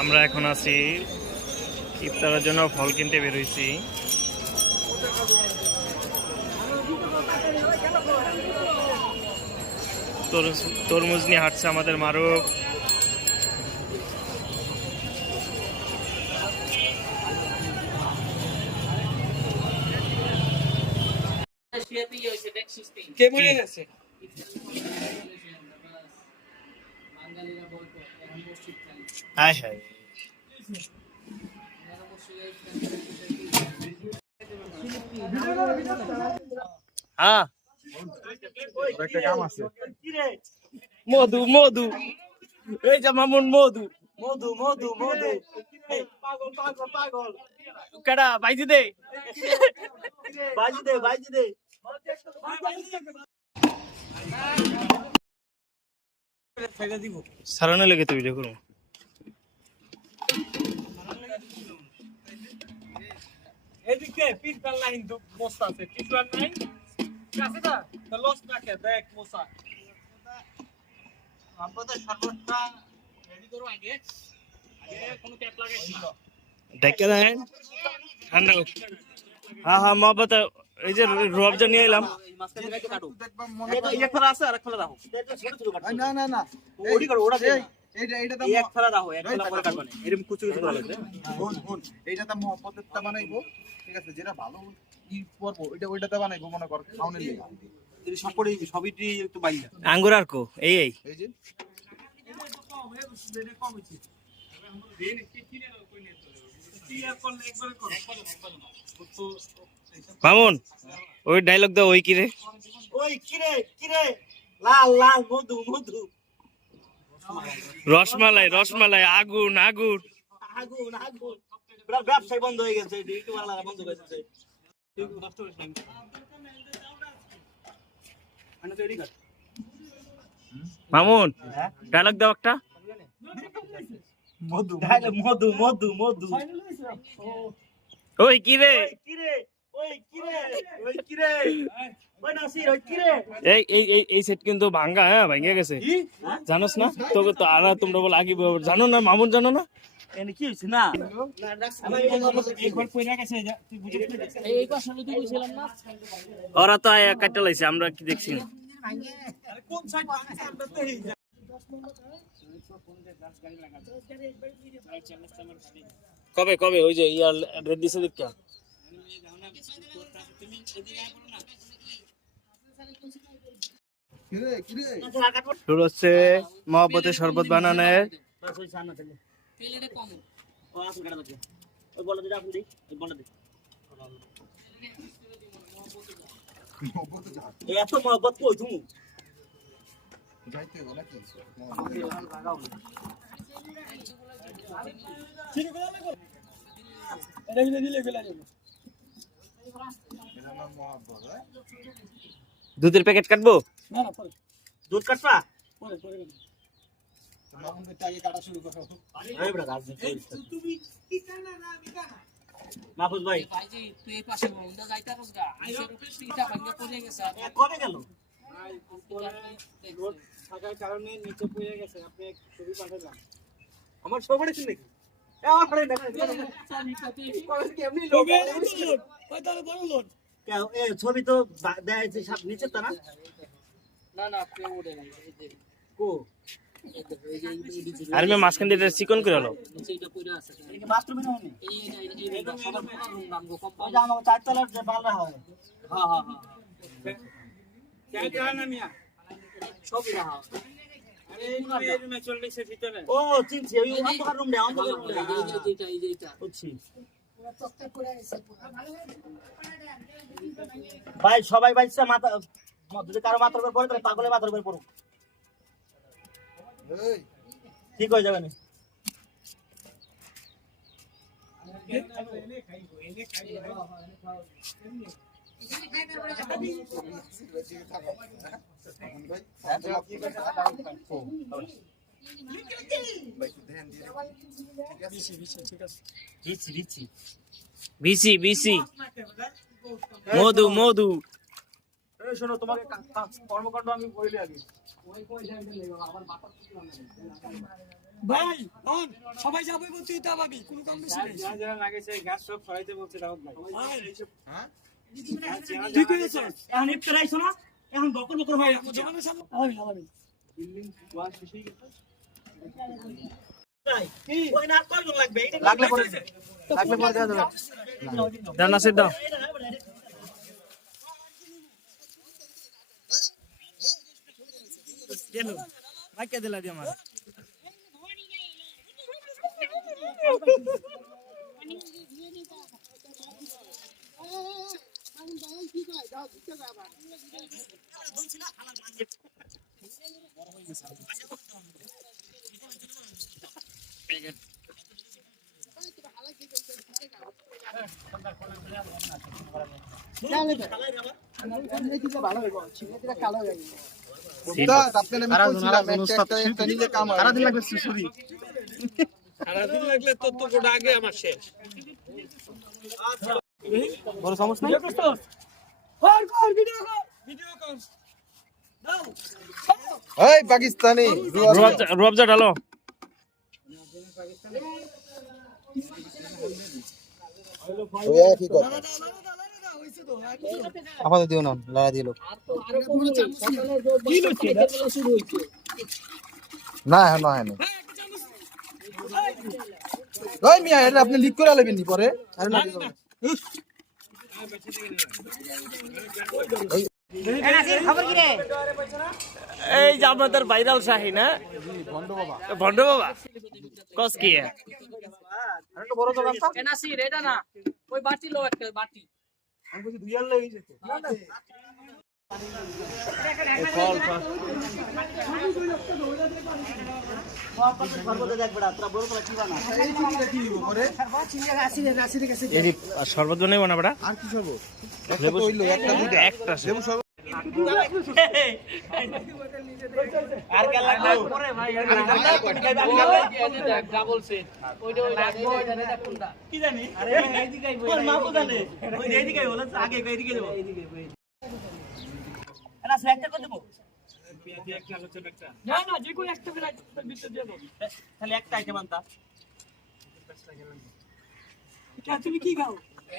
আমরা এখন আছি ইফতারের জন্য ফল কিনতে বেরোইছি। তরমুজ নিয়ে হাঁটছে আমাদের মারুফ। হ্যাঁ, মধু মধু, এই যে মামুন মধু মধু মধু মধু, পাগল পাগল পাগল, কেডা বাইজি দে বাইজি দে বাইজি দে। সারানো লেগে তো ভিডিও করবো। এদিকে পিটপাল লাইন তো মস্ত আছে, পিটপাল লাইন আছে না, তো লস না কে দেখ মোসা আমাদের সর্বটা রেডি করো আগে কোনো ট্যাপ লাগাইছ না দেখে দেন ঠান্ডা। হ্যাঁ হ্যাঁ মহব্বত, এই যে রুয়াবজা নিয়ে এলাম। না না না ওডি করো ওটা এইটা এইটা দাও, এক ফেলা দাও, এক ফেলা পরে কাটবানে এরকম কুচু কুচু করা লাগবে। হুন হুন এইটা তো মহব্বতটা বানাইবো, ঠিক আছে, যেটা ভালো ই করব ওইটাতে বানাইবো মনে কর খাওনের লাগি। এই সব করে সবই একটু বাইলা আঙ্গুর আর কো এই এই এই যে কম হইছে দেন কি কিনে দাও কই নিয়ে চলে কি আর করলে একবারে করো তো মামুন ওই ডায়লগ দাও। ওই কিরে ওই কিরে কিরে লাল লাল মধু মধু, রসমালাই রসমালাই, আগুন আগুন। আগুন আগুন, পুরো ব্যবসা বন্ধ হয়ে গেছে, ইউটিউব ওয়ালা বন্ধ করে দিয়েছে। তুই কষ্ট করিস না, আনা তো রেডি কর মামুন, ডায়লগ দাও একটা। মধু মধু মধু মধু, ওই কিরে কিরে ওই কিরে ওই কিরে ওই নাসির ওই কিরে। এই এই এই এই সেট কিন্তু ভাঙ্গা, হ্যাঁ ভাঙ্গে গেছে, জানোস না? তোকে তো আর তোমরা বলে আগে জানো না, মামুন জানো না? এনে কি হইছে না একবার কইরা গেছে তুই বুঝিস এই কথা শুনে তুই বুঝছিলাম না, ওরা তো কাটতে লাইছে, আমরা কি দেখছি না। আরে কোন সাইড আমরা তো এই কবে কবে ওই যে ইয়ার রেড দিছে দেখা শুরু হচ্ছে মহব্বতের শরবত বানানোর। এত মহব্বত কই তুমি দুধের প্যাকেট কাটবো, দুধ কাটবা মাহফুজ ভাই কবে গেল থাকার কারণে নিচে পড়ে গেছে, আপনি ছবি পাঠালেন আমার সবারই শুনে নাকি ছবি তো দেখাইছে নিচে তো না আর আমি মাঝখান দিয়ে চিকন করে হলো। চারতলার যে বাংলা হয় ও চিনছি ওই অন্ধকার রুম রে, অন্ধকার রুম রে বুঝছি ভাই। সবাই বাইছে মাথা, যদি কারো মাথার উপর পড়ে তাহলে পাগলের মাথার উপর পড়ুক, ঠিক হয়ে যাবে না। বিসি বিসি মধু মধু। শোনো তোমাকে কর্মকাণ্ড আমি বলি আগে ভাই অন সবাই যাবে বলতে তা ভাবি কোন কম বেশি নেই যারা লাগে সেই গাছ সব সরাইতে বলছে দাউদ ভাই হ্যাঁ ঠিক হয়েছে এখন ইফতার আইছো না এখন বকর বকর হয় জমানের সামনে আলামি বিল্ডিং ওয়াল শেষ হয়ে গেছে ওই না কয়জন লাগবে এটা লাগলে পরে দেওয়া যাবে দাও নাসির দাও কেন রাখকে দিলা দি আমার সারাদিন লাগবে সুসুরি সারাদিন লাগলে তো গোটা আগে আমার শেষ বড় সমস্যা ভিডিও করছ কর ভিডিও কর দাও এই পাকিস্তানি রুয়াবজা ডালো কি কর আপাতত দিও না লাগা দিলো কি লইছে এটা শুরু হইছে না না না ওই মিয়া এটা আপনি লিক করে আলেবেন নি পরে আরে না এই যে আমাদের ভাইরাল শাহিন হ্যাঁ ভন্ড বাবা কস কি বড় দোকান তো এনাসির এটা না ওই বাটি লো একটা বাটি আমি বলছি দুইয়ার লাগি যেত শরবত বানাইব না বেটা আর কি সর্ব একটা তো হইলো একটা দুইটা একটা লেবু সর্ব আর কে লাগবে পরে ভাই ডাবল সেট ওইটা ওইটা কোনটা কি জানি আরে এইদিকে আইবো ওর মা জানে ওই এইদিকে আইবো আগে এইদিকে যাবো এনা সিলেক্ট করে দেবো না না যে কোন একটা ভিতর দিয়ে দাও তাহলে একটা আইটেম আনতা এটা তুমি কি খাও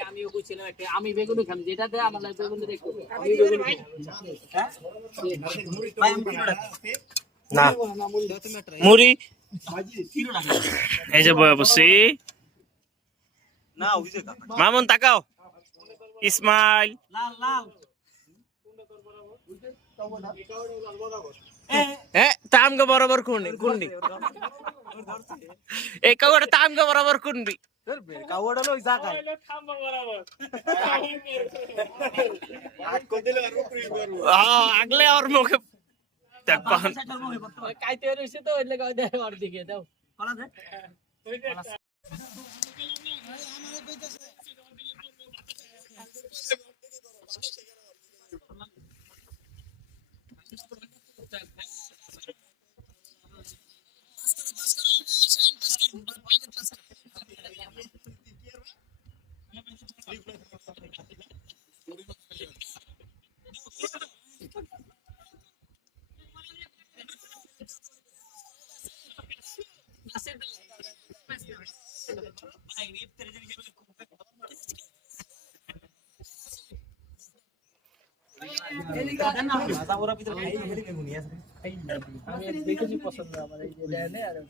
আমিও কইছিলাম একটা আমি বেগুন খাম যেটা দেয় আমার লাগবে বেগুন দেখো আমি বেগুন হ্যাঁ ভাই আমি কিলো রাখছি না মুড়ি এই যে বয়া বসি না হইছে কা মামুন তাকাও ইসমাইল লাল লাল তামগো বরাবর কুন্ডি এই কাগড়ে তামগো বরাবর কুন্ডি কাওয়াডা লই জায়গায় আগলে আর মুখে দেখবান কাইতে রইছে তো ওইলে গাও দেয় আর দিকে দাও কলা দে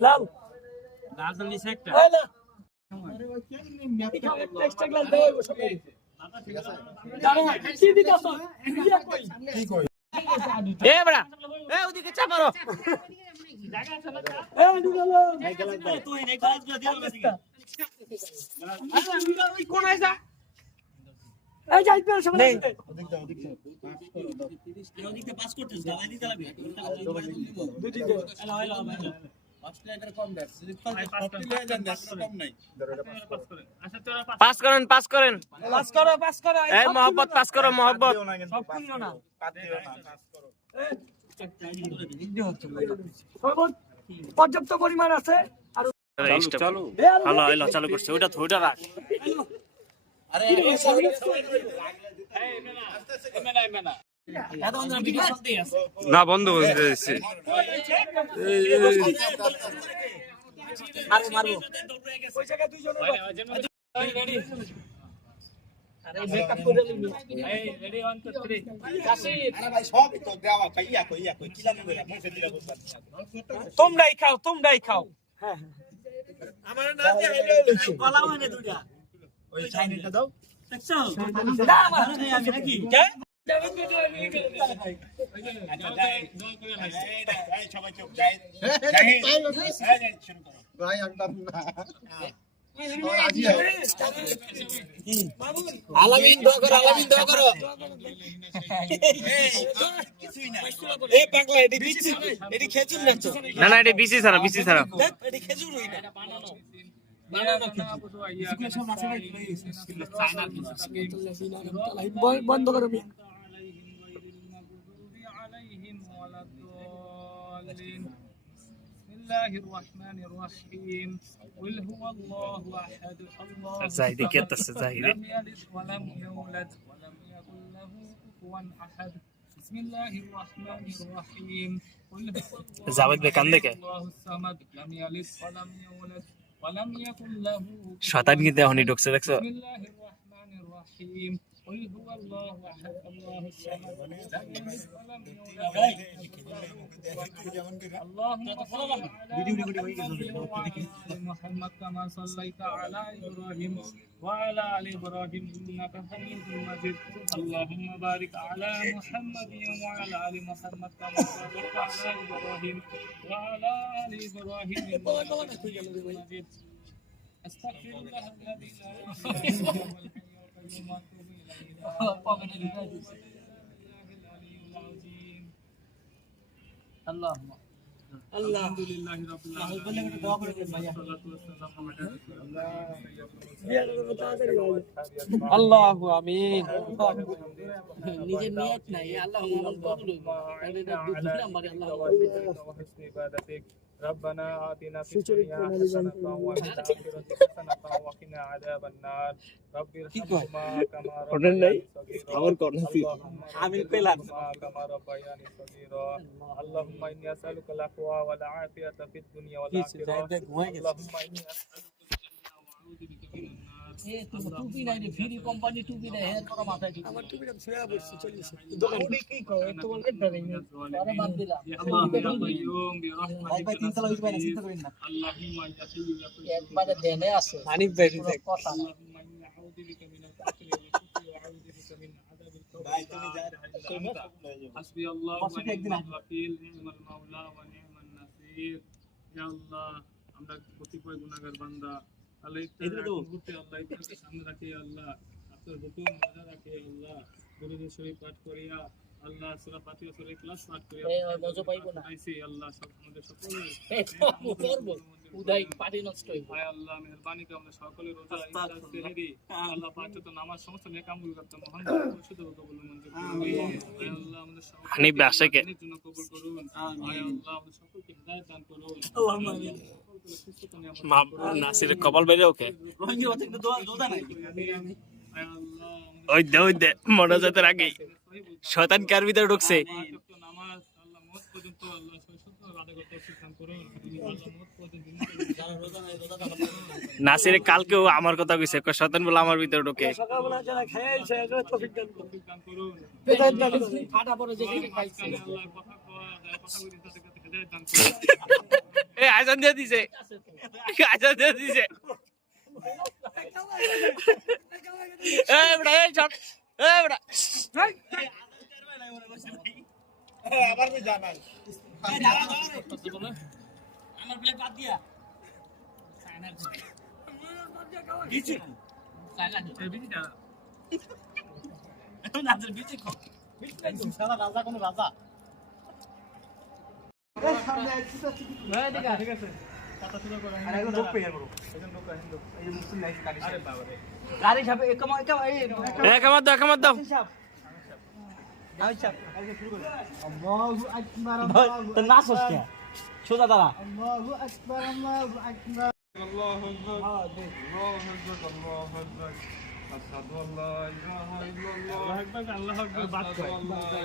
লাল লাল নিছে একটা এই না এক্সট্রা গ্লাস দাও সব জানো কি দিতাছ ইয়া কই কি কই এ বড়া এ ওদিকে চাপারো এই দিলো তুই নেই গ্লাস গুলো দিও না ওই কোন আইসা এই যাই পেল সব নেই ওদিকে পাস করতেছ গালাই দিতে লাগবে দুটি দে হ্যালো হ্যালো পাস করেন পাস করো এই মোহাম্মদ পাস করো মোহাম্মদ সব খুলিও না পর্যাপ্ত পরিমাণ আছে আর চালু হ্যালো হ্যালো চালু করছে ওইটা তো ওইটা রাখ না বন্ধ করে দিয়েছি মারবো মারবো ওই জায়গায় দুইজন রেডি আরে মেকআপ করে নিবি এই রেডি 1 2 3 কাশির আরে ভাই সব তো দেওয়া কইয়া কিলা মনে করে মুখে দিলা বলছেন তোমরাই খাও হ্যাঁ আমার না দিয়ে হইলো গলা মানে দুইটা ওই চাইনিটা দাও দেখছো না আমার আমি নাকি কে সবাই চুপ যাই শুরু করো ভাই একদম না আলামিন দোয়া করো কিছুই না এই পাগলা এডি বিচি এডি খেজুর না তো না না এটা বিসি ছাড়া এডি খেজুর হই না বন্ধ করো মিয়া بسم الله الرحمن الرحيم قل هو الله احد الله زاهد كده زاهد لم يلد ولم يولد ولم يكن له كفوا احد بسم الله الرحمن الرحيم قل هو الله জাভেদ ভাই কান্দে কে الله الصمد لم يلد ولم يولد ولم يكن له শয়তান কিন্তু এখনই ঢুকছে দেখছো بسم الله الرحمن الرحيم قل هو الله احد الله الصمد لم يلد ولم يولد اللهم صل على محمد كما صليت على ابراهيم وعلى ال ابراهيم انك حميد مجيد اللهم بارك على محمد وعلى ال محمد كما باركت على ابراهيم وعلى ال ابراهيم انك حميد مجيد استغفر الله الذي لا اله الا هو الحي القيوم واتوب اليه اللهم الحمد لله رب العالمين والصلاة والسلام على رسول الله الله آمين নিজের নিয়ত নাই আল্লাহ কবুল وحسن عبادتك ربنا آتنا في الدنيا حسنة وفي الآخرة حسنة وقنا عذاب النار رب ارحمهما كما ربياني صغيرا كما ربياني صغيرا اللهم إني أسألك العفو والعافية في الدنيا والآخرة اللهم إني أسألك الجنة وأعوذ بك من النار তুমি টুপি নাই রে ফ্রি কোম্পানি টুপি দেয় হের করা মাথায় ঠিক আমার টুপিটা ছেড়ে বসছি চলিস দোকান কি করে তোমার এটা নেই পরে বাদ দিলাম একবারে দেনে আছে মানিক ভাই কথা না حسبي الله ونعم الوكيل نعم المولى ونعم النصير يا الله আমরা কতিপয় গুনাহগার বান্দা আল্লাহ ইত্যাদি আল্লাহ ইত্যাদি সামনে রাখে আল্লাহ আপনার হুকুম বজায় রাখে আল্লাহ দুরূদ শরীফ পাঠ করিয়া আল্লাহ সূরা ফাতিহা সূরা ইখলাস পাঠ করিয়া মজা পাইবো না আইসি আল্লাহ সব আমাদের সকলে করব উদয় পাটি নষ্ট হইব আয় আল্লাহ মেহেরবানি করে আমরা সকলে রোজা ইফতার সেহরি আল্লাহ পাক তো নামাজ সমস্ত নেক আমল করতে মহান পরিশুদ্ধ কবুল মঞ্জুর করুন আয় আল্লাহ আমাদের সকলকে হানিফ আশাকে জন্য কবুল করুন আয় আল্লাহ আমাদের সকলকে হিদায়াত দান করুন আল্লাহুম্মা আমিন নাসির কপাল বেরে ওকে রোহিঙ্গি বাচ্চা কিন্তু দোদা নাই আয় আল্লাহ ওই দে মনোজাতের আগে শয়তান কার ভিতরে ঢুকছে নামাজ আল্লাহ মত পর্যন্ত আল্লাহ সত্য আদায় করতে সিদ্ধান্ত করুন আল্লাহ মত পর্যন্ত যারা রোজা নাই রোজা নাসিরে কালকেও আমার কথা কইছে শয়তান বলে আমার ভিতরে ঢুকে সকালবেলা যারা খাইছে এগুলো তৌফিক দান করুন ফাটা পড়ে যে খাইছে আল্লাহ কথা কওয়া কথা বলি তাদের কাছে হিদায়াত দান করুন এ আজান দিয়ে দিছে আজান দিয়ে দিছে এ বড়া এ চট এ বড়া আবার কই জানাই আমার প্লেট বাদ দিয়া সাইনার দিছি সাইনার বিজিটা এত নাজের বিচি খো বিচি সারা রাজা কোন রাজা এই সামনে ঠিক আছে কথা শুরু করো আরে লোক পেয়ে করো একজন লোক আসেন লোক এই মুসলিম লাইফ গাড়ি আরে বাবা রে গাড়ি ছাপে একম এই কামাত দাও আমি চাপ আগে শুরু করো আল্লাহু আকবার আল্লাহু তো নাচ হচ্ছে সোজা দাঁড়া আল্লাহু আকবার আল্লাহু আকবার আল্লাহু আকবার আল্লাহু আকবার আল্লাহু আকবার আশহাদু আল্লা ইলাহা ইল্লাল্লাহ আল্লাহু আকবার বাত কর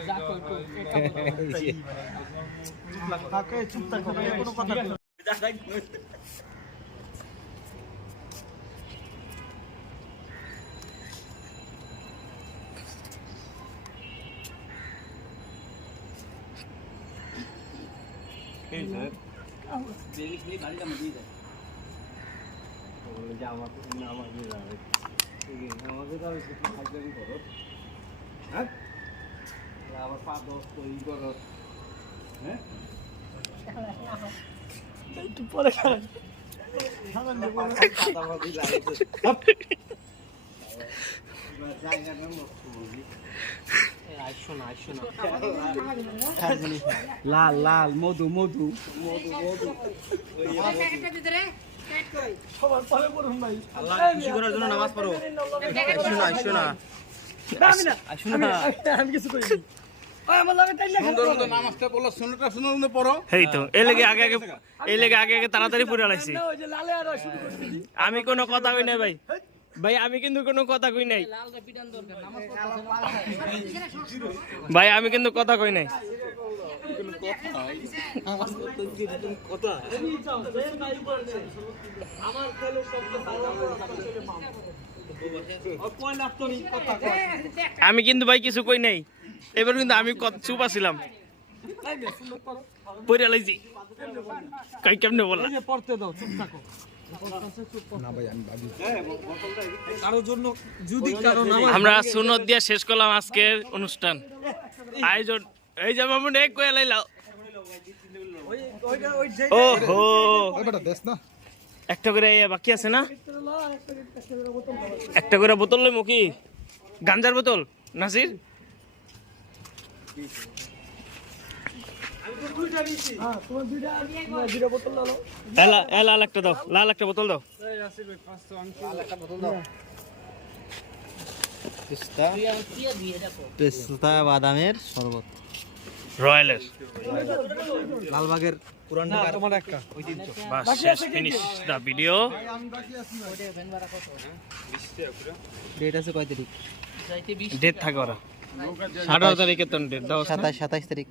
যা কই তাকে চুপ থাকো কোনো কথা একটু পরে খান। লাল লাল মধু মধু সবার পরে পড়ুন ভাই। আল্লাহ খুশি করার জন্য নামাজ পড়ো। আইসো না আমি কিছু করিনি। ওই আমার লাগে টাইম লাগে। নামাজটা পড়লো, সুন্নতটা সুন্নত পড়ো। এই তো এই লেগে আগে আগে তাড়াতাড়ি পড়ে লাইছি। ওই যে লালে আর শুরু করছি। আমি কোনো কথা কই নাই ভাই। ভাই আমি কিন্তু কোনো কথা কই নাই। লালটা পিটান দরকার নামাজ পড়তে ভাই আমি কিন্তু কথা কই নাই। আমি কিন্তু ভাই কিছু কই নাই। এবার কিন্তু আমি চুপ আছিলাম। পড়ে লাইছি। কই কেমনে বললা? পড়তে দাও, চুপ থাকো। কারোর জন্য যদি কারো নামাজ আমরা সুন্নত দিয়া শেষ করলাম আজকের অনুষ্ঠান আয়োজন। এই যে মামুন এক কয়ে লাইলাও। ওহো একটা করে বাকি আছে না? একটা করে বোতল লইমু কি? গাঞ্জার বোতল নাসির? লাল একটা দাও, লাল একটা বোতল দাও। পেস্তা বাদামের শরবত, রয়্যালের লালবাগের পুরান তোমার একটা বাস শেষ, ফিনিশ দা ভিডিও। ডেট আছে কয় তারিখ? ডেট থাকে ওরা 18 তারিখে তো ডেট দাও। 27 তারিখ।